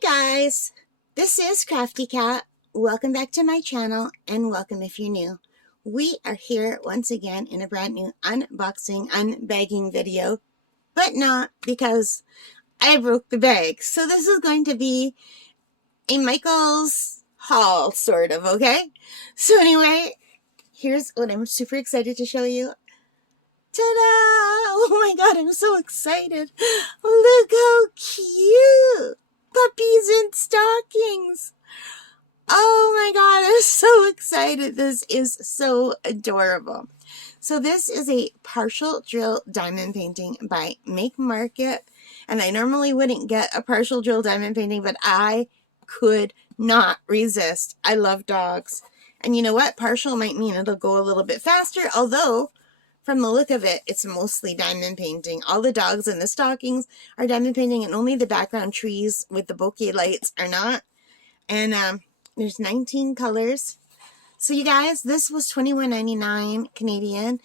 Hi guys, this is Crafty Cat. Welcome back to my channel and welcome if you're new. We are here once again in a brand new unboxing, unbagging video, but not because I broke the bag. So this is going to be a Michael's haul, sort of, okay? So anyway, here's what I'm super excited to show you. Ta-da! Oh my god, I'm so excited. Look how cute! Puppies and stockings. Oh my god, I'm so excited. This is so adorable. So this is a partial drill diamond painting by Make Market. And I normally wouldn't get a partial drill diamond painting, but I could not resist. I love dogs. And you know what? Partial might mean it'll go a little bit faster, although from the look of it, it's mostly diamond painting. All the dogs and the stockings are diamond painting, and only the background trees with the bokeh lights are not. And there's 19 colors. So you guys, this was $21.99 Canadian,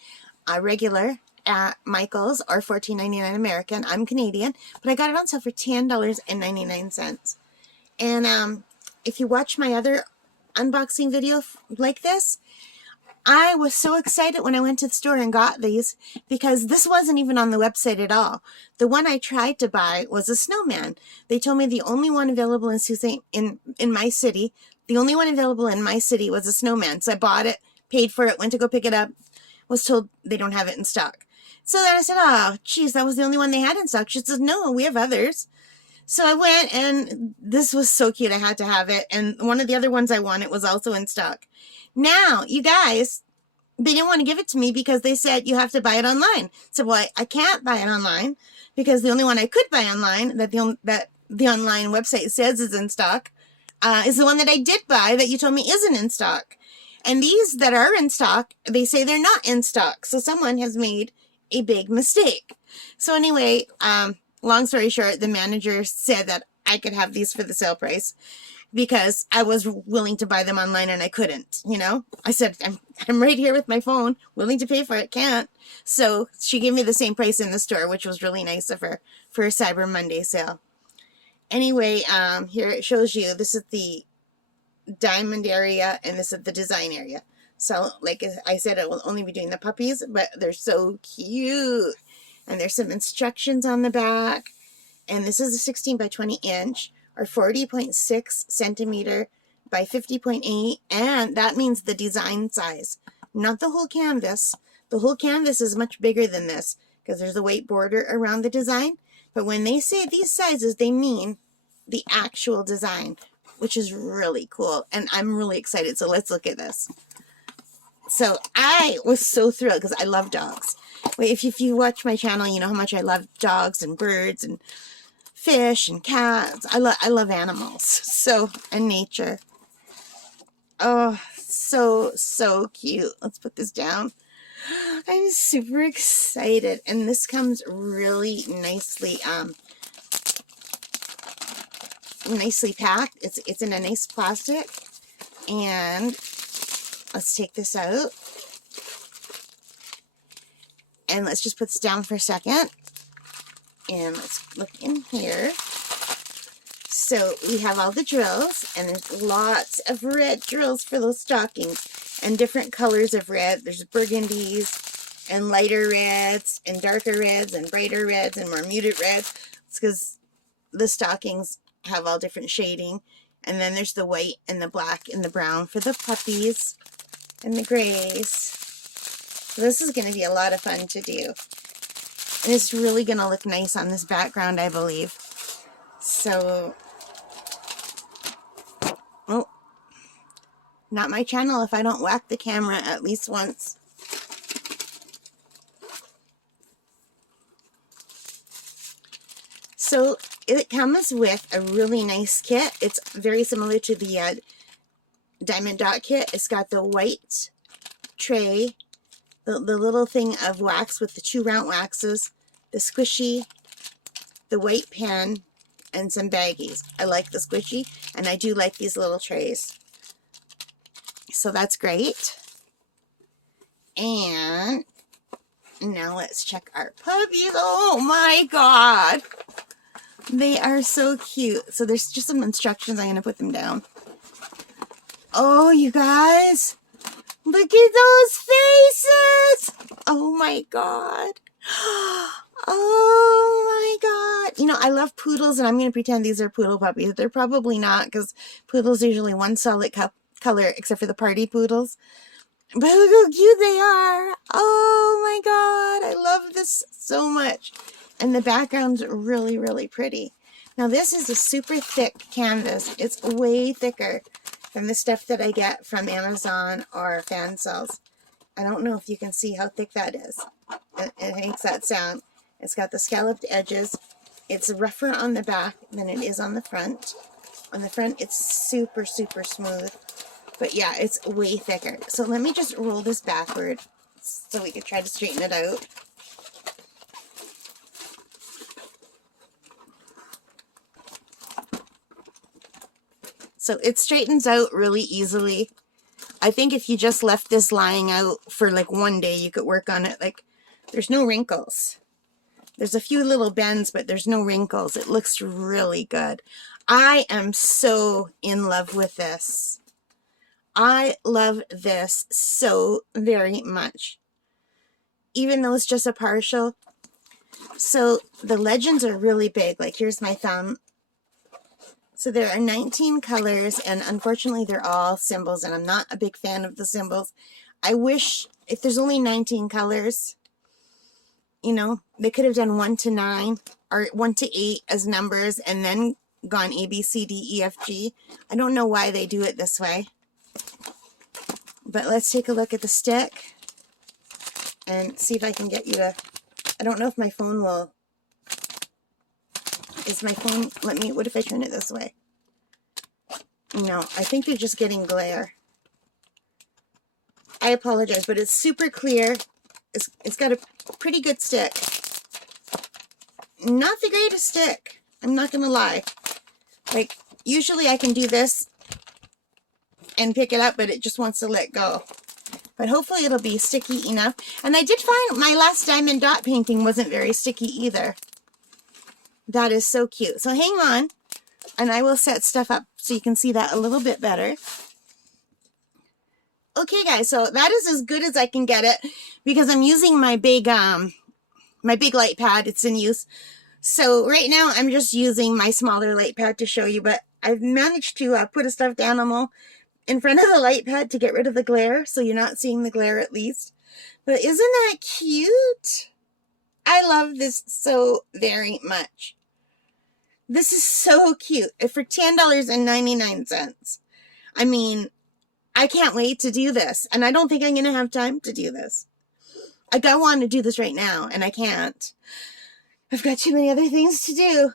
regular at Michael's, or $14.99 American. I'm Canadian, but I got it on sale for $10.99. And if you watch my other unboxing video like this, I was so excited when I went to the store and got these because this wasn't even on the website at all. The one I tried to buy was a snowman. They told me the only one available in Sault in my city, the only one available in my city was a snowman. So I bought it, paid for it, went to go pick it up, was told they don't have it in stock. So then I said, oh, geez, that was the only one they had in stock. She says, no, we have others. So I went, and this was so cute. I had to have it. And one of the other ones I wanted was also in stock. Now, you guys, they didn't want to give it to me because they said you have to buy it online. So, well, I can't buy it online because the only one I could buy online that the online website says is in stock is the one that I did buy that you told me isn't in stock. And these that are in stock, they say they're not in stock. So someone has made a big mistake. So anyway, long story short, the manager said that I could have these for the sale price because I was willing to buy them online and I couldn't, you know. I said, I'm right here with my phone, willing to pay for it, can't. So she gave me the same price in the store, which was really nice of her for a Cyber Monday sale. Anyway, here it shows you, this is the diamond area and this is the design area. So like I said, it will only be doing the puppies, but they're so cute. And there's some instructions on the back. And this is a 16 by 20 inch. Or 40.6 centimeter by 50.8, and that means the design size, not the whole canvas. The whole canvas is much bigger than this because there's a white border around the design. But when they say these sizes, they mean the actual design, which is really cool, and I'm really excited. So let's look at this. So I was so thrilled because I love dogs. Wait, if you watch my channel, you know how much I love dogs and birds and fish and cats. I love animals, so, and nature. Oh, so cute. Let's put this down. I'm super excited, and this comes really nicely nicely packed. It's in a nice plastic. And let's take this out, and let's just put this down for a second. And let's look in here. So we have all the drills, and there's lots of red drills for those stockings, and different colors of red. There's burgundies, and lighter reds, and darker reds, and brighter reds, and more muted reds. It's because the stockings have all different shading. And then there's the white, and the black, and the brown for the puppies, and the grays. So this is going to be a lot of fun to do. And it's really going to look nice on this background, I believe. So, oh, not my channel if I don't whack the camera at least once. So, it comes with a really nice kit. It's very similar to the Diamond Dot kit. It's got the white tray, the little thing of wax with the 2 round waxes, the squishy, the white pen, and some baggies. I like the squishy, and I do like these little trays. So that's great. And now let's check our puppies. Oh my god! They are so cute. So there's just some instructions. I'm going to put them down. Oh, you guys. Look at those faces. Oh my God. Oh my God. You know, I love poodles, and I'm going to pretend these are poodle puppies. They're probably not, because poodles are usually one solid color, except for the party poodles. But look how cute they are. Oh my God. I love this so much. And the background's really, really pretty. Now this is a super thick canvas. It's way thicker than the stuff that I get from Amazon or fan cells. I don't know if you can see how thick that is. It makes that sound. It's got the scalloped edges. It's rougher on the back than it is on the front. On the front, it's super, super smooth. But yeah, it's way thicker. So let me just roll this backward so we can try to straighten it out. So it straightens out really easily. I think if you just left this lying out for like one day, you could work on it. Like, there's no wrinkles. There's a few little bends, but there's no wrinkles. It looks really good. I am so in love with this. I love this so very much. Even though it's just a partial. So the legends are really big. Like, here's my thumb. So there are 19 colors, and unfortunately they're all symbols, and I'm not a big fan of the symbols. I wish, if there's only 19 colors, you know, they could have done 1 to 9 or 1 to 8 as numbers and then gone A, B, C, D, E, F, G. I don't know why they do it this way. But let's take a look at the stick and see if I can get you to, I don't know if my phone will, is my phone, what if I turn it this way? No, I think you're just getting glare. I apologize, but it's super clear. It's got a pretty good stick. Not the greatest stick, I'm not gonna lie. Like, usually I can do this and pick it up, but it just wants to let go. But hopefully it'll be sticky enough. And I did find my last diamond dot painting wasn't very sticky either. That is so cute. So hang on, and I will set stuff up so you can see that a little bit better. Okay, guys, so that is as good as I can get it because I'm using my big light pad. It's in use. So right now I'm just using my smaller light pad to show you, but I've managed to put a stuffed animal in front of the light pad to get rid of the glare, so you're not seeing the glare at least. But isn't that cute? I love this so very much. This is so cute. For $10.99. I mean, I can't wait to do this. And I don't think I'm going to have time to do this. Like, I want to do this right now, and I can't. I've got too many other things to do.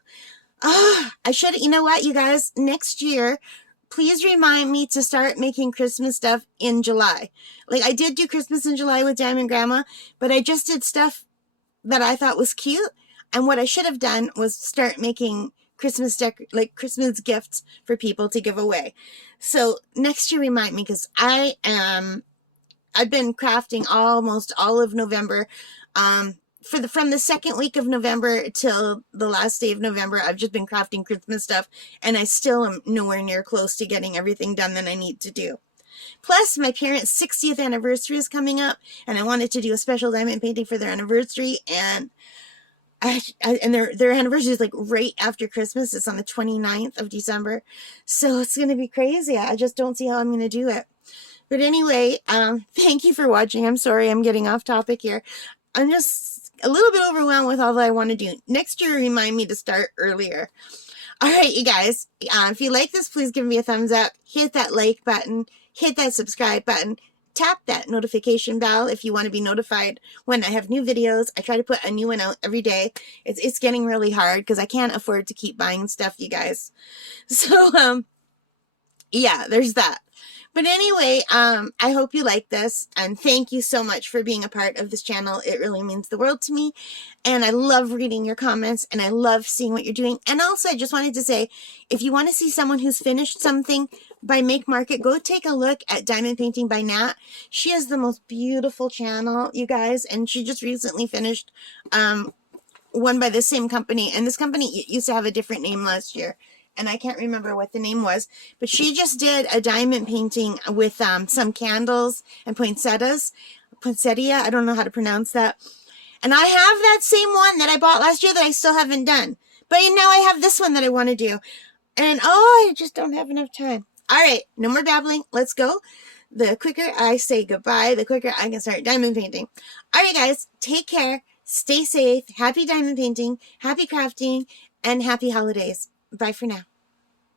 I should, you know what, you guys? Next year, please remind me to start making Christmas stuff in July. Like, I did do Christmas in July with Diamond Grandma, but I just did stuff that I thought was cute. And what I should have done was start making Christmas Christmas gifts for people to give away. So next year, remind me, because I've been crafting almost all of November. From the second week of November till the last day of November, I've just been crafting Christmas stuff, and I still am nowhere near close to getting everything done that I need to do. Plus, my parents' 60th anniversary is coming up, and I wanted to do a special diamond painting for their anniversary, and their anniversary is like right after Christmas. It's on the 29th of December, so it's going to be crazy. I just don't see how I'm going to do it. But anyway, thank you for watching. I'm sorry I'm getting off topic here. I'm just a little bit overwhelmed with all that I want to do. Next year, remind me to start earlier. All right, you guys, if you like this, please give me a thumbs up. Hit that like button. Hit that subscribe button. Tap that notification bell if you want to be notified when I have new videos. I try to put a new one out every day. It's getting really hard because I can't afford to keep buying stuff, you guys. So, yeah, there's that. But anyway, I hope you like this, and thank you so much for being a part of this channel. It really means the world to me, and I love reading your comments, and I love seeing what you're doing. And also, I just wanted to say, if you want to see someone who's finished something by Make Market, go take a look at Diamond Painting by Nat. She has the most beautiful channel, you guys, and she just recently finished one by the same company, and this company used to have a different name last year, and I can't remember what the name was, but she just did a diamond painting with some candles and poinsettias, I don't know how to pronounce that, and I have that same one that I bought last year that I still haven't done, but now I have this one that I want to do, and I just don't have enough time. All right, no more babbling, let's go. The quicker I say goodbye, the quicker I can start diamond painting. All right, guys, take care. Stay safe. Happy diamond painting, happy crafting, and happy holidays. Bye for now.